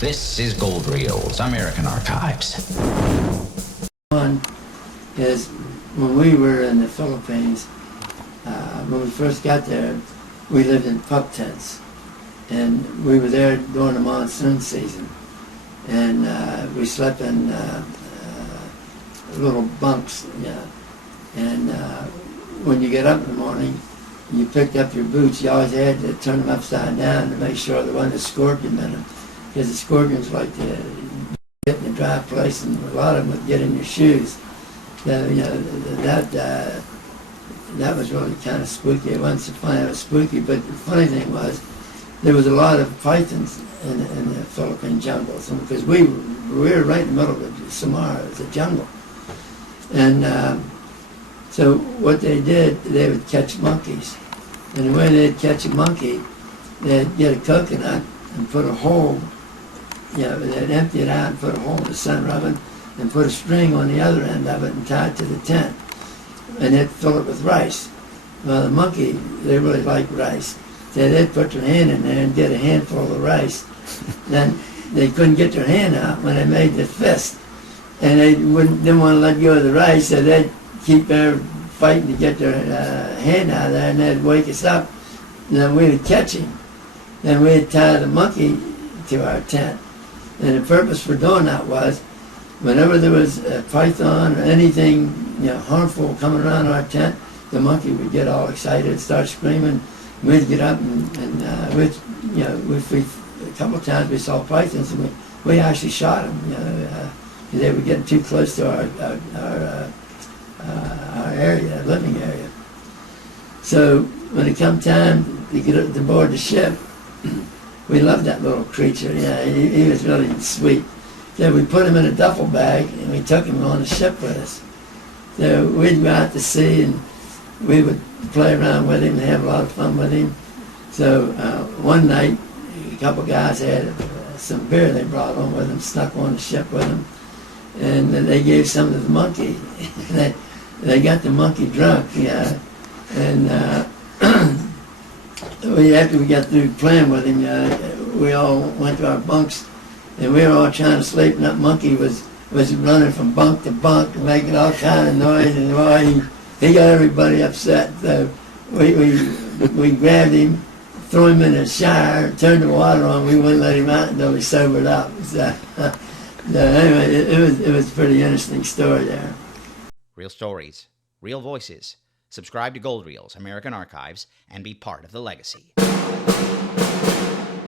This is Gold Reels, American Archives. One is when we were in the Philippines, when we first got there, we lived in pup tents. And we were there during the monsoon season. And we slept in little bunks, And when you get up in the morning, you picked up your boots. You always had to turn them upside down to make sure there wasn't a scorpion in them. Because the scorpions like to get in a dry place, and a lot of them would get in your shoes. So, that was really kind of spooky. It wasn't so funny, it was spooky, but the funny thing was, there was a lot of pythons in the Philippine jungles, and because we were right in the middle of Samar, it was a jungle. And so what they did, they would catch monkeys. And the way they'd catch a monkey, they'd get a coconut and put a hole, they'd empty it out and put a hole in the center of it and put a string on the other end of it and tie it to the tent. And they'd fill it with rice. Well, the monkey, they really like rice. So they'd put their hand in there and get a handful of the rice. Then they couldn't get their hand out when they made the fist. And they didn't want to let go of the rice, so they'd keep there fighting to get their hand out of there, and they'd wake us up. And then we'd catch him. Then we'd tie the monkey to our tent. And the purpose for doing that was, whenever there was a python or anything harmful coming around our tent, the monkey would get all excited, start screaming. We'd get up and a couple of times we saw pythons, and we actually shot them. They were getting too close to our area, our living area. So when it come time to get up to board the ship, we loved that little creature. He was really sweet. So we put him in a duffel bag and we took him on the ship with us. So we'd go out to sea and we would play around with him and have a lot of fun with him. So one night, a couple of guys had some beer they brought on with them, snuck on the ship with them, and then they gave some to the monkey. They got the monkey drunk, and after we got through playing with him, we all went to our bunks, and we were all trying to sleep, and that monkey was running from bunk to bunk and making all kind of noise, and he got everybody upset. So we grabbed him, threw him in a shower, turned the water on. We wouldn't let him out until he sobered up. So anyway, it was a pretty interesting story there. Real stories, real voices. Subscribe to Gold Reels, American Archives, and be part of the legacy.